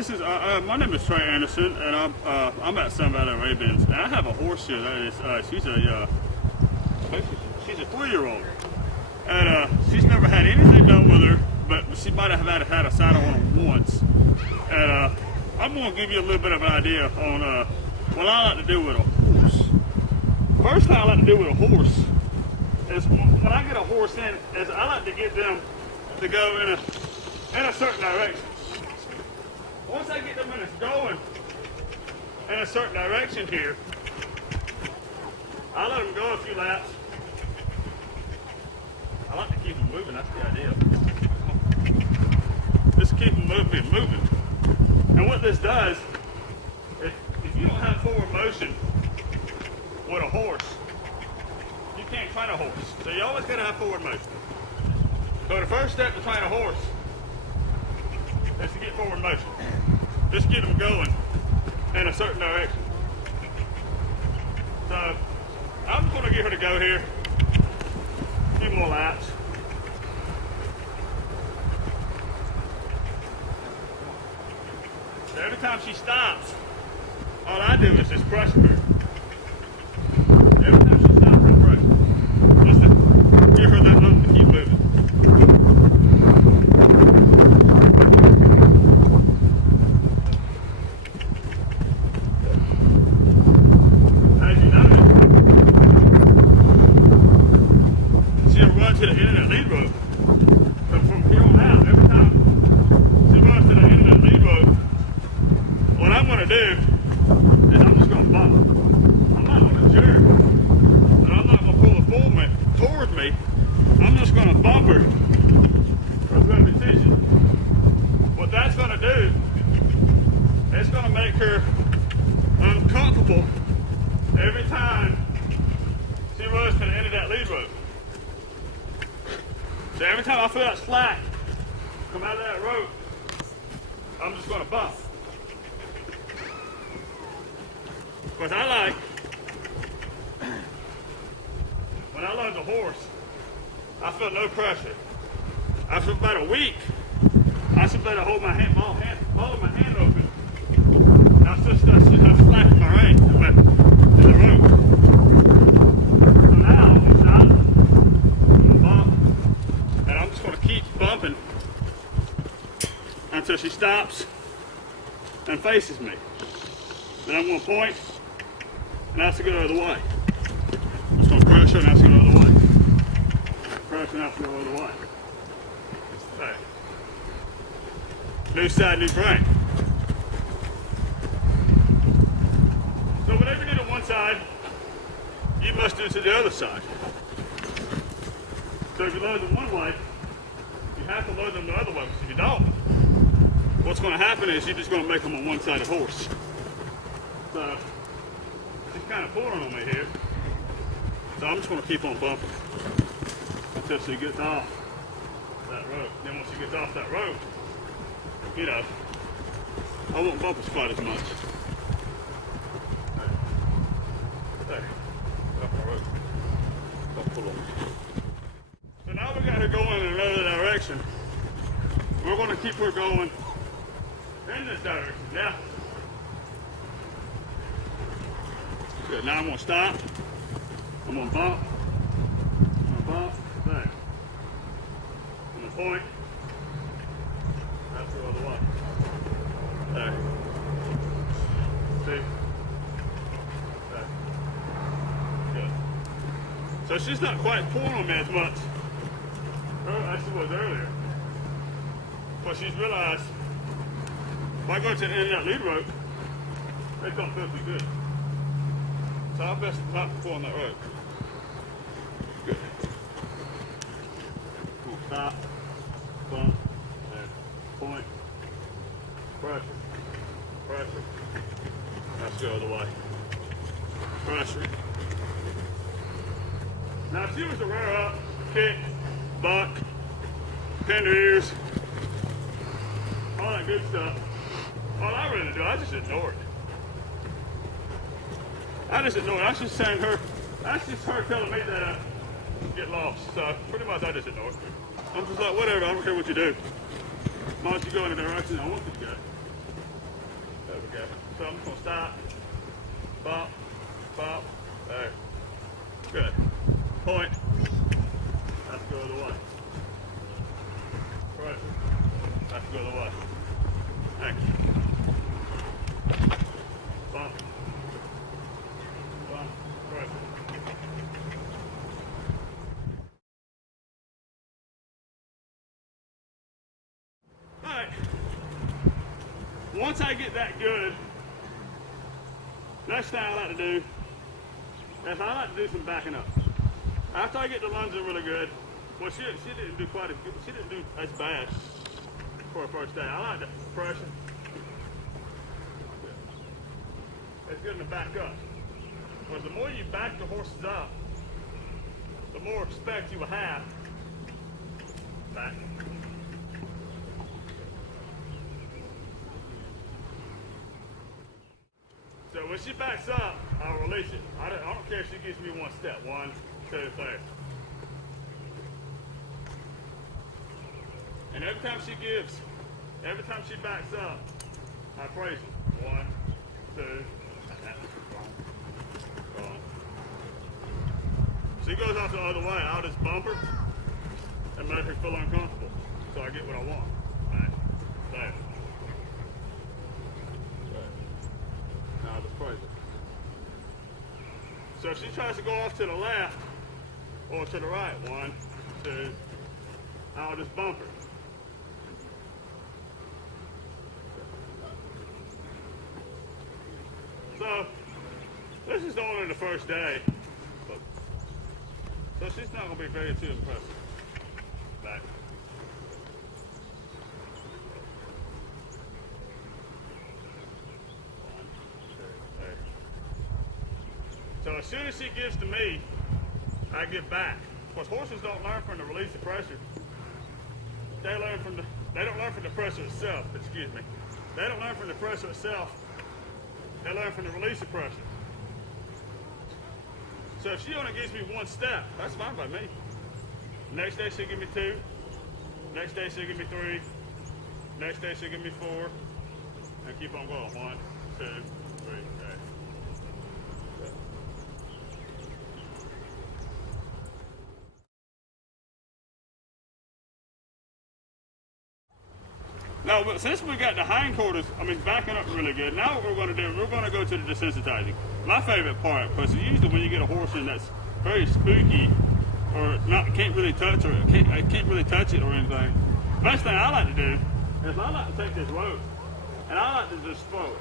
This is my name is Trey and I'm at Sun Valley Arabians, and I have a horse here that is she's a 3-year-old, and she's never had anything done with her, but she might have had a saddle on her once, and I'm going to give you a little bit of an idea on what I like to do with a horse. First thing I like to do with a horse is when I get a horse in, is I like to get them to go in a certain direction. Once I get them going in a certain direction here, I let them go a few laps. I like to keep them moving, that's the idea. Just keep them moving. And what this does, if you don't have forward motion with a horse, you can't train a horse. So you always gotta have forward motion. So the first step to train a horse is to get forward motion. Just get them going in a certain direction. So I'm just gonna get her to go here. A few more laps. So every time she stops, all I do is just pressure her. Every time she stops, I pressure. Just to give her that moment to keep moving. To the end of that lead rope. So from here on out, every time she runs to the end of that lead rope, what I'm going to do is I'm just going to bump. I'm not going to jerk, and I'm not going to pull the full toward me. I'm just going to bump her with repetition. What that's going to do, it's going to make her uncomfortable every time she runs to the end of that lead rope. So every time I feel that slack come out of that rope, I'm just going to bump. Because I like, when I load the horse, I feel no pressure. After about a week, I should better hold my hand, ball of my hand open. I just slack in my rein to the rope. So now, I'm going to stop. I'm going to bump. And I'm just going to keep bumping until she stops and faces me. Then I'm going to point and ask her to go the other way. I'm just going to pressure and ask her to go the other way. Pressure and ask her to go the other way. Okay. New side, new brain. So whatever you do to one side, you must do to the other side. So if you load them one way, you have to load them the other way, because if you don't, what's going to happen is you're just going to make them a one-sided horse. So she's kind of pulling on me here. So I'm just going to keep on bumping until she gets off that rope. Then once she gets off that rope, you know, I won't bump her quite as much. There. Off my rope. Don't pull on me. So now we got her going in another direction. We're going to keep her going in this direction. Now, good. Now I'm going to stop. I'm going to bump. I'm going to bump. There. I'm going to point. That's the other way. There. See? There. Good. So she's not quite pulling on me as much as she was earlier. But she's realized if I go to the end of that lead rope, it don't feel too good. So I best not pull on that rope. Good. Cool. Stop. Bump. There. Point. Pressure. Pressure. Let's go the other way. Pressure. Now if she was to rear up, kick, buck, pin her ears, all that good stuff, all I really do, I just ignore it. I just ignore it. That's just saying her, that's just her telling me that get lost. So pretty much I just ignore it. I'm just like, whatever, I don't care what you do. As long as you go in the direction I want you to go. Okay. So I'm just gonna stop, bump, bump, there. Good. Point. That's go the way. Pressure. That's go the way. Thank you. Bump. Bump. Pressure. Alright. Once I get that good, next thing I like to do is I like to do some backing up. After I get the lunging really good, well, she didn't do quite as good. She didn't do as bad for her first day. I like the pressure. It's good to back up. Because the more you back the horses up, the more respect you will have. Back. So when she backs up, I'll release it. I don't care if she gives me one step. 1, 2, 3. And every time she backs up, I praise her. 1, 2. Wrong. She goes off the other way, I'll just bump her and make her feel uncomfortable. So I get what I want. Right. There. Now I'll just praise her. So if she tries to go off to the left or to the right, 1, 2, I'll just bump her. So this is only the first day, so she's not going to be very too impressive. Back. So as soon as she gives to me, I give back. Because horses don't learn from the release of pressure. They don't learn from the pressure itself, excuse me. They don't learn from the pressure itself. They learn from the release of pressure. So if she only gives me one step, that's fine by me. Next day she'll give me 2. Next day she'll give me 3. Next day she'll give me 4. And keep on going. 1, 2, 3, okay. Now, but since we got the hindquarters, backing up really good, now what we're going to do, we're going to go to the desensitizing. My favorite part, because usually when you get a horse in that's very spooky, or not, can't really touch it or anything, best thing I like to do is I like to take this rope, and I like to just throw it.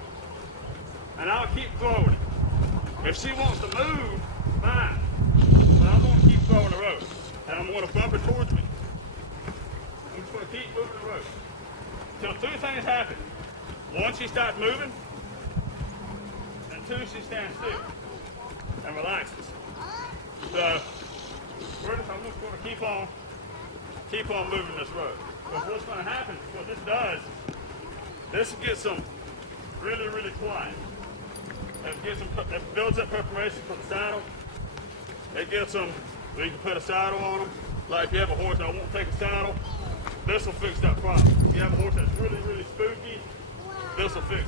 And I'll keep throwing it. If she wants to move, fine. But I'm going to keep throwing the rope. And I'm going to bump her towards me. I'm just going to keep moving the rope. Till 2 things happen. 1, she starts moving, and 2, she stands still and relaxes. So I'm just going to keep on moving this rope. Because what's going to happen, what this does, this gets them really, really quiet. It builds up preparation for the saddle. It gets them, you can put a saddle on them. Like if you have a horse that won't take a saddle, this will fix that problem. If you have a horse that's really, really spooky, this will fix it.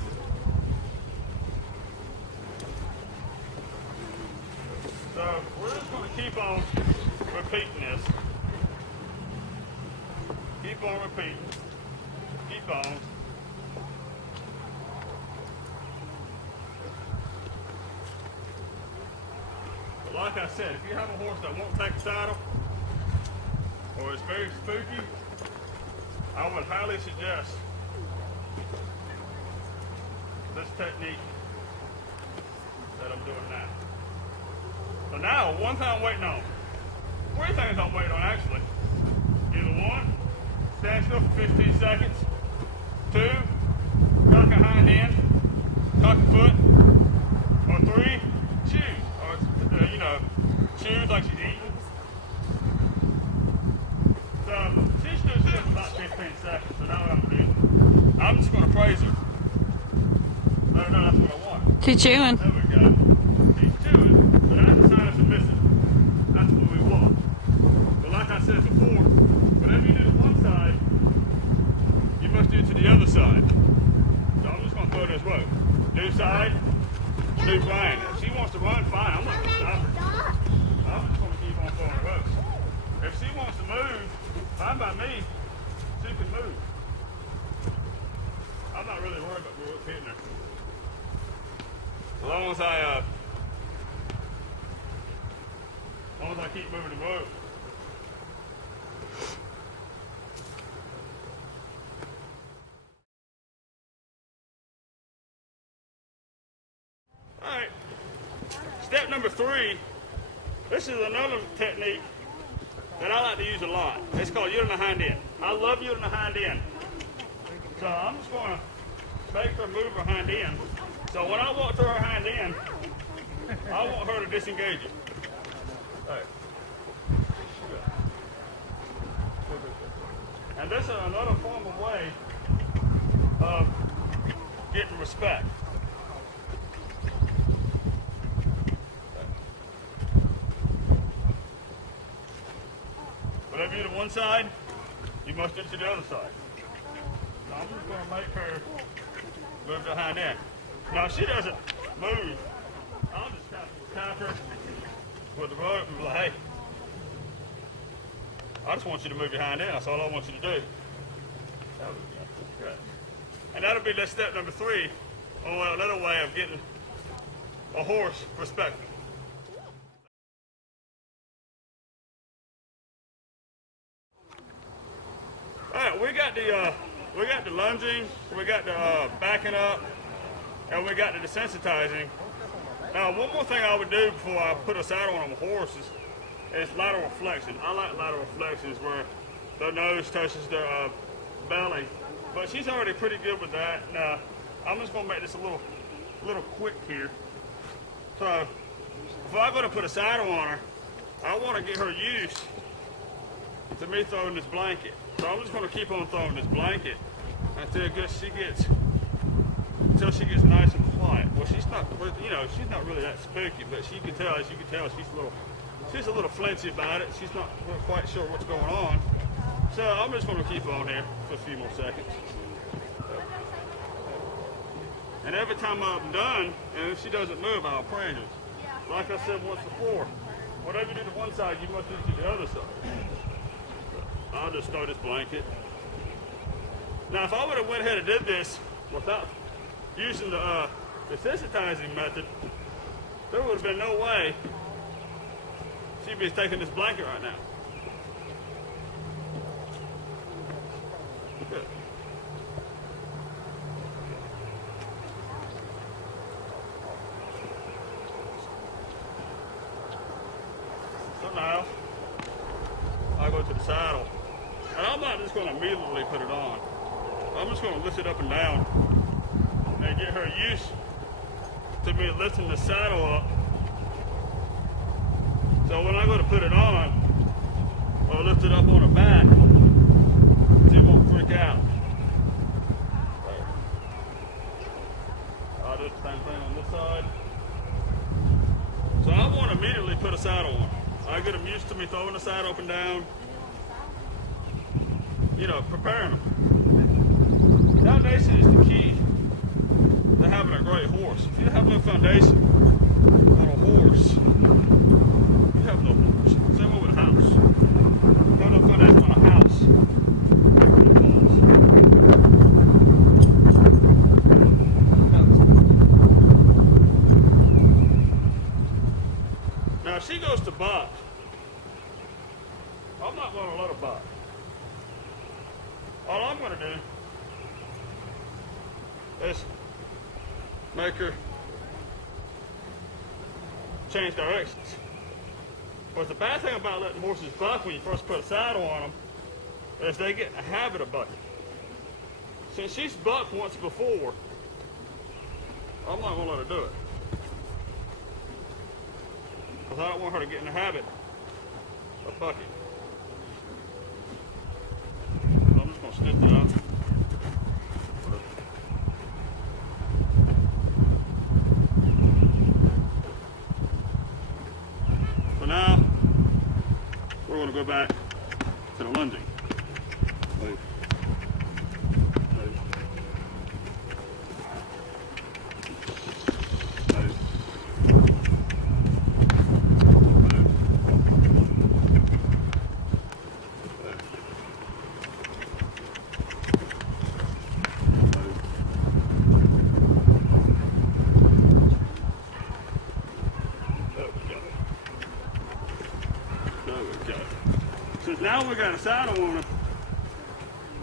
So we're just going to keep on repeating this. Keep on repeating. Keep on. But like I said, if you have a horse that won't take a saddle, or is very spooky, I would highly suggest this technique that I'm doing now. So now, one thing I'm waiting on. 3 things I'm waiting on actually. Either 1, stand still for 15 seconds. 2, tuck a hind end, tuck a foot. Or 3, choose. Or, choose like she's eating. So, she's stood still for about 15 seconds. So now what I'm going to do, I'm just going to praise her. Let her know that's what I want. She's chewing. There we go. She's chewing, but that's a sign of submissive. That's what we want. But like I said before, whenever you do to one side, you must do it to the other side. So I'm just going to throw this rope. new side, new brain. If she wants to run, fine. I'm not going to stop her. I'm just going to keep on throwing ropes. If she wants to move, fine by me. She can move. I'm not really worried about what's hitting her. As long as I keep moving the rope. All right. Step number 3. This is another technique that I like to use a lot. It's called yielding the hind end. I love yielding the hind end. So I'm just going to make her move her hind end. So when I walk to her hind end, I want her to disengage it. All right. And this is another form of way of getting respect. Whatever you do to one side, you must do it to the other side. So I'm just going to make her move the hind end. Now if she doesn't move, I'll just tap her with the rope and be like, hey, I just want you to move your hind end. That's all I want you to do. Good. And that'll be step number 3 on another way of getting a horse respected. All right, we got the lunging, we got the backing up, and we got the desensitizing. Now, one more thing I would do before I put a saddle on a horse is lateral flexion. I like lateral flexions where the nose touches the belly, but she's already pretty good with that. Now, I'm just gonna make this a little quick here. So, if I'm gonna put a saddle on her, I want to get her used to me throwing this blanket. So I'm just going to keep on throwing this blanket until she gets nice and quiet. Well, she's not really that spooky, but as you can tell, she's a little flinchy about it. She's not quite sure what's going on. So I'm just going to keep on here for a few more seconds. And every time I'm done, and if she doesn't move, I'll praise her. Like I said once before, whatever you do to one side, you must do to the other side. I'll just throw this blanket. Now, if I would have went ahead and did this without using the desensitizing method, there would have been no way she'd be taking this blanket right now. Good. So now, I go to the saddle. And I'm not just going to immediately put it on. I'm just going to lift it up and down and get her used to me lifting the saddle up. So when I go to put it on, I'll lift it up on her back. She won't freak out. I'll do the same thing on this side. So I want to immediately put a saddle on. I get them used to me throwing the saddle up and down. You know, preparing them. Foundation is the key to having a great horse. If you have no foundation on a horse, you have no horse. Same way with a house. If you have no foundation on a house, it falls. Now, if she goes to buck, I'm not going to let her buck. All I'm going to do is make her change directions. But the bad thing about letting horses buck when you first put a saddle on them is they get in a habit of bucking. Since she's bucked once before, I'm not going to let her do it. Because I don't want her to get in the habit of bucking. So I'm just going to snip it up. So now, we're going to go back to the lunging. Move. Move. Now we got a saddle on him.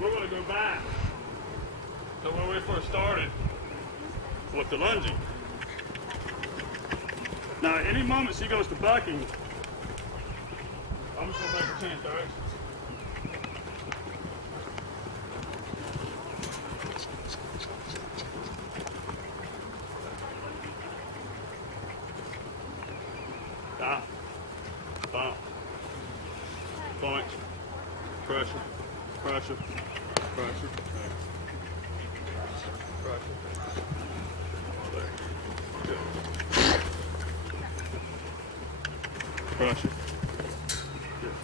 We're going to go back to where we first started with the lunging. Now, any moment she goes to bucking, I'm just going to make her change directions. Stop. Bump. Point. Pressure. Pressure. Pressure. There. Pressure. There. Good. Pressure. Good.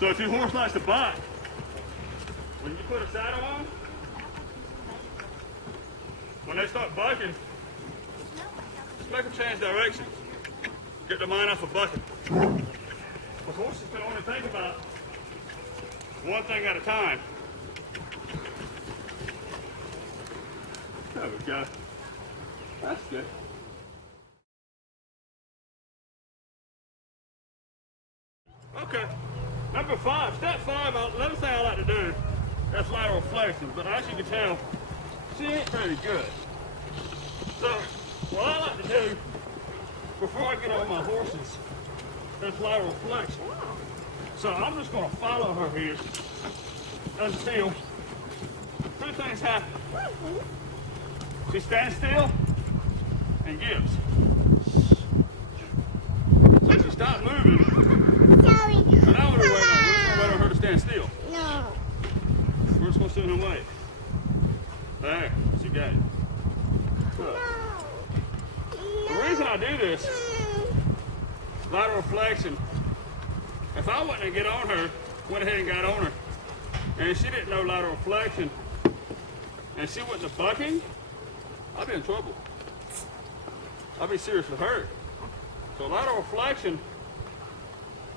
So if your horse likes to buck, when you put a saddle on, when they start bucking, just make them change directions. Get their mind off of bucking. The horses can only think about one thing at a time. There we go. That's good. Okay. Number 5. Step 5, another thing I like to do, that's lateral flexion. But as you can tell, she ain't very good. So, what I like to do before I get on my horses, that's lateral flexion. So I'm just going to follow her here until 2 things happen. She stands still and gives. So she stops moving. Sorry. So now what are we waiting on? We're just going to wait on her to stand still. No. We're just going to sit and wait. There, she got it. Look. The reason I do this, lateral flexion, if I wasn't to get on her, went ahead and got on her, and she didn't know lateral flexion, and she wasn't a bucking, I'd be in trouble. I'd be seriously hurt. So lateral flexion,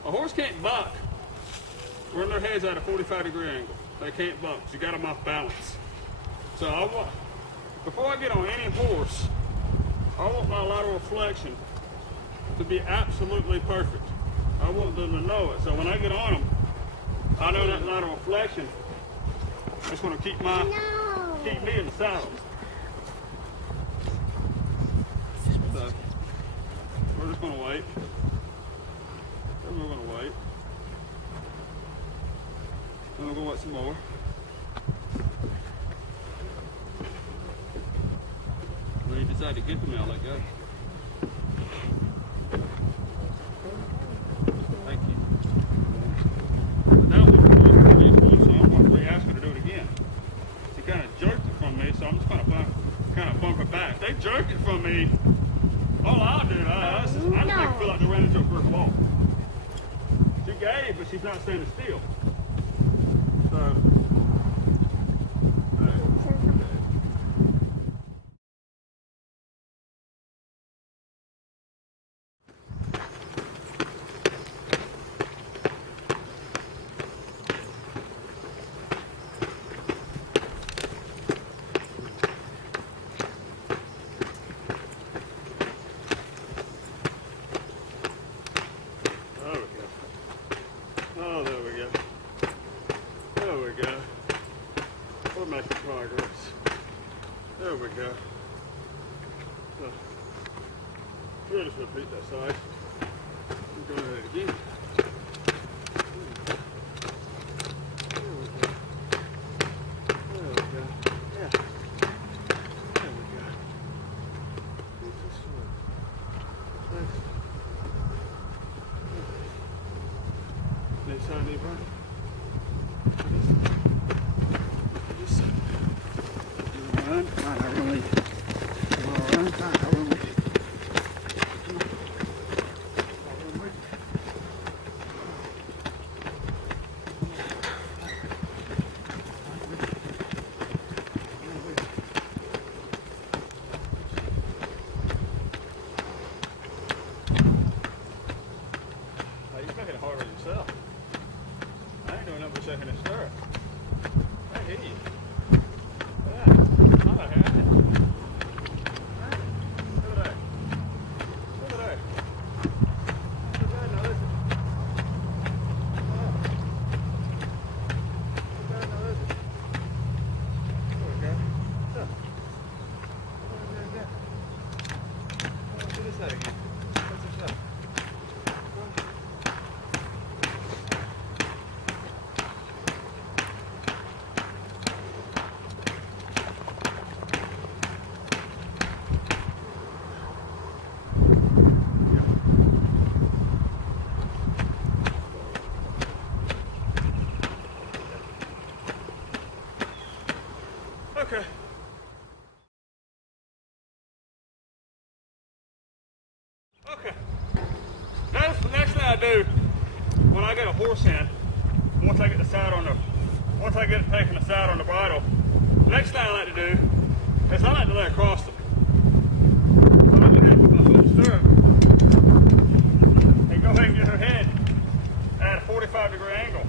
a horse can't buck when their head's at a 45-degree angle. They can't buck. You got them off balance. So before I get on any horse, I want my lateral flexion to be absolutely perfect. I want them to know it. So when I get on them, I know that lateral flexion is going to keep me in the saddle. So we're just going to wait. Then we're going to wait. Then we're going to wait some more. When you decide to get to me, I'll let go. Thank you. But that was pretty cool, so I'm going to re-ask her to do it again. She kind of jerked it from me, so I'm just going to bump her back. They jerk it from me. All I'll do, I just make her feel like they ran into a brick wall. She gave, but she's not standing still. So. We're making progress. There we go. So, we'll just repeat that side. We'll go ahead again. There we go. There we go. Yeah. There we go. Keep this one. Thanks. Next time, neighbor. Run, I really. Run, I really. You make it hard on yourself. I ain't doing nothing but shaking his stirrup. I hear you. Yeah, I'm not happy. Okay. Okay. That's the next thing I do when I get a horse in. Once I get the saddle on the, once I get taking the saddle on the bridle, next thing I like to do is I like to lay across them. So I'm gonna put my foot in the stirrup and go ahead and get her head at a 45-degree angle.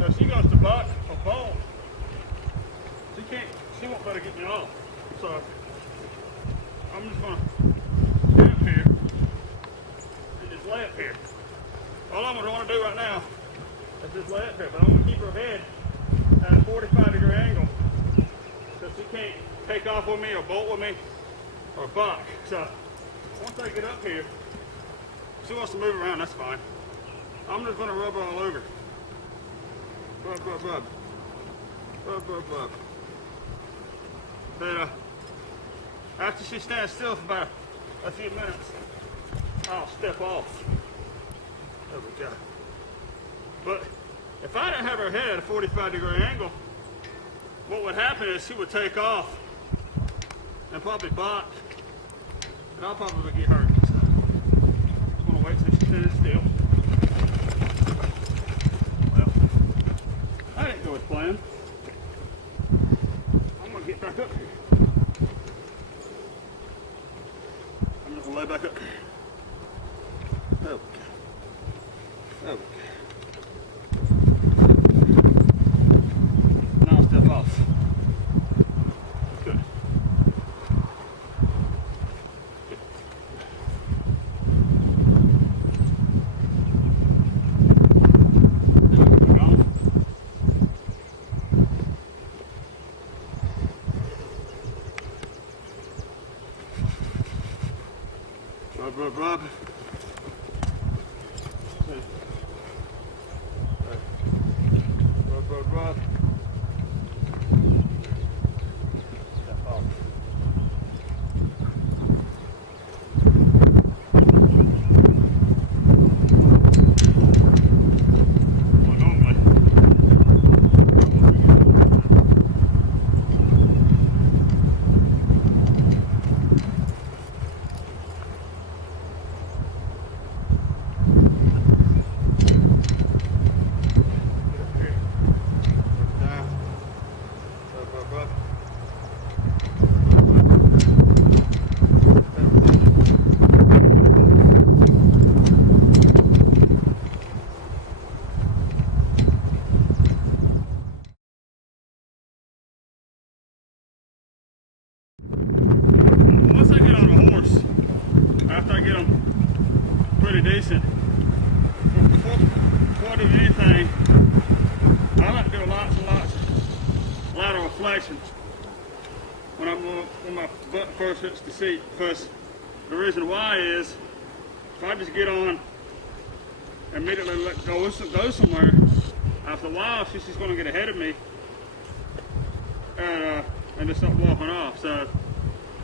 So she goes to buck or bone. She won't better get me off. So I'm just gonna stand up here and just lay up here. All I'm gonna want to do right now is just lay up here, but I'm gonna keep her head at a 45-degree angle so she can't take off with me or bolt with me or buck. So once I get up here, if she wants to move around, that's fine. I'm just gonna rub her all over. Rub, rub, rub. Rub, rub, rub. But after she stands still for about a few minutes, I'll step off. There we go. But if I didn't have her head at a 45-degree angle, what would happen is she would take off and probably buck, and I'll probably get hurt. So I'm gonna wait till she stands still. Well, that didn't go as planned. I'm gonna get back up here. I'm just gonna lay back up here. There we go. There we go. Now I'll step off. Good. Good. Rub, rub, rub. Rub, rub, rub. Step off. Well, normally, once I get on a horse, after I get them pretty decent, before I do anything, I like to do lots and lots of lateral flexions when my butt first hits the seat. Because the reason why is, if I just get on, immediately let go somewhere, after a while she's just going to get ahead of me and just start walking off. So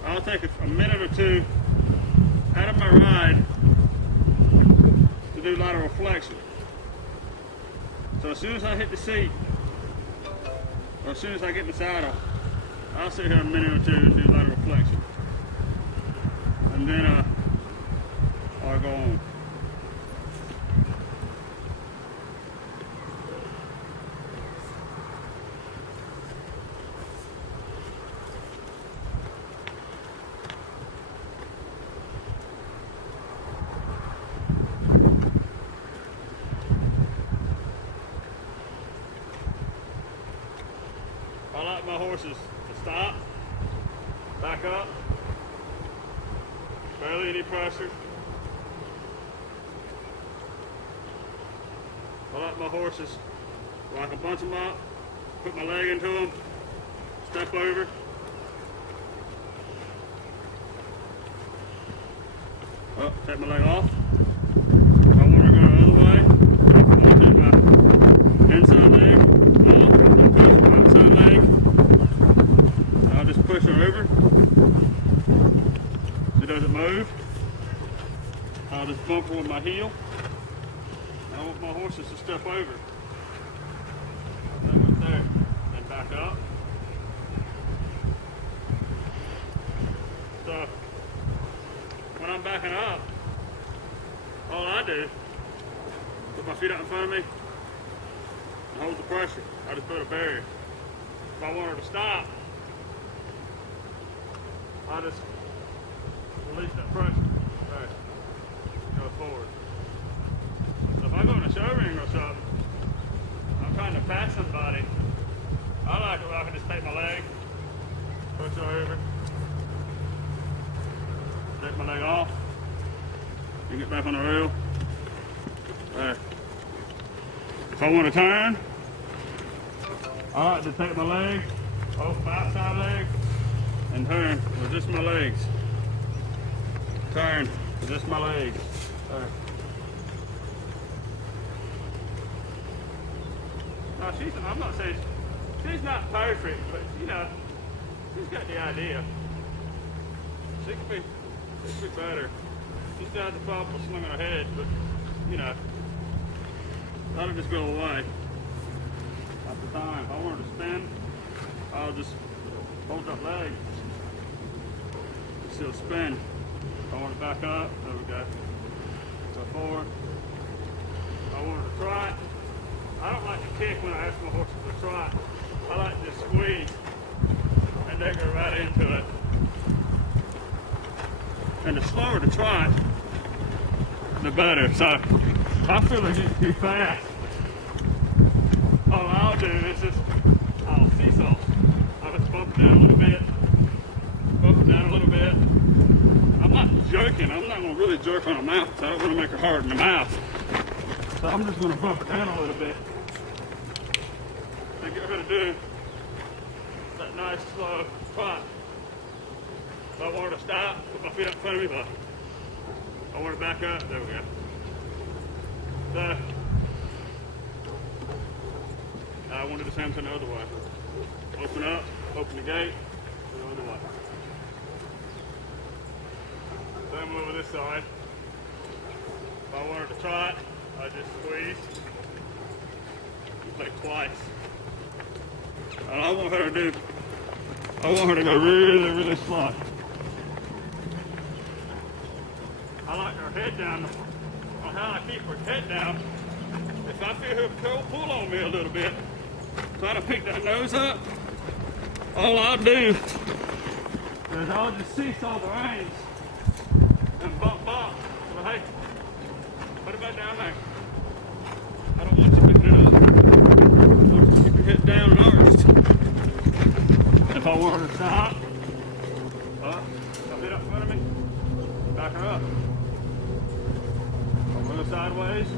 I'll take a minute or two out of my ride to do lateral flexion. So as soon as I hit the seat, or as soon as I get in the saddle, I'll sit here a minute or two and do lateral flexion. And then I'll go on. I like my horses to stop, back up, barely any pressure. I like my horses where I can bunch them up, put my leg into them, step over. Oh, take my leg off. If I want to go the other way, I want to take my inside leg off, and push my outside leg. I'll just push her over. She doesn't move. I'll just bump her with my heel. I want my horses to step over. That right there. Then back up. I'm backing up, all I do, put my feet out in front of me and hold the pressure. I just put a barrier. If I want her to stop, I just release that pressure. Right. Go forward. So if I go in a show ring or something, I'm trying to pass somebody, I like it where I can just take my leg, push her over, take my leg off, and get back on the rail. Right. If I want to turn, I like to take my leg, open my outside leg, and turn with just my legs. Turn with just my legs. Right. Now I'm not saying, she's not perfect, but you know, she's got the idea. She could be better. She still has the problem of swinging her head, but you know, that'll just go away. At the time, if I want her to spin, I'll just hold that leg. She'll spin. If I want to back up, there we go. Go forward. If I want her to trot, I don't like to kick when I ask my horses to trot. I like to squeeze and they go right into it. And the slower the trot, the better. So I feel like it's too fast. All I'll do is just, I'll seesaw. I'll just bump it down a little bit, bump it down a little bit. I'm not jerking. I'm not going to really jerk on her mouth because I don't want to make her hard in the mouth. So I'm just going to bump it down a little bit and get her to do that nice slow trot. If I want her to stop, put my feet up in front of me, but I want her to back up, there we go. So, I want to do the same thing the other way. Open up, open the gate, go the other way. Same over this side. If I want her to trot, I just squeeze. Like twice. And I want her to do, I want her to go really, really slow. I like her head down. On how I keep her head down, if I feel her pull on me a little bit, try to pick that nose up, all I'll do is I'll just seesaw the reins and bump. So hey, put it back down there. I don't want you picking it up. I want you to keep your head down and arched. If I want her to stop, up, put it up in front of me, back her up. I'll go sideways,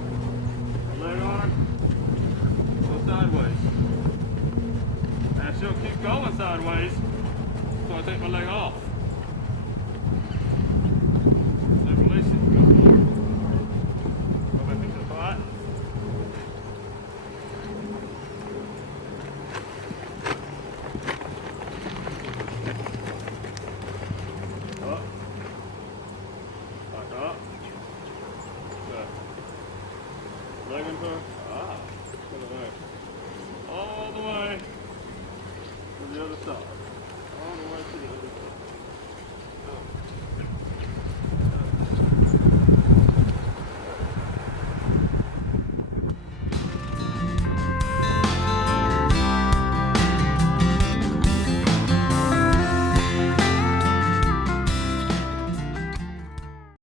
leg on her, go sideways. And she'll keep going sideways, so I take my leg off.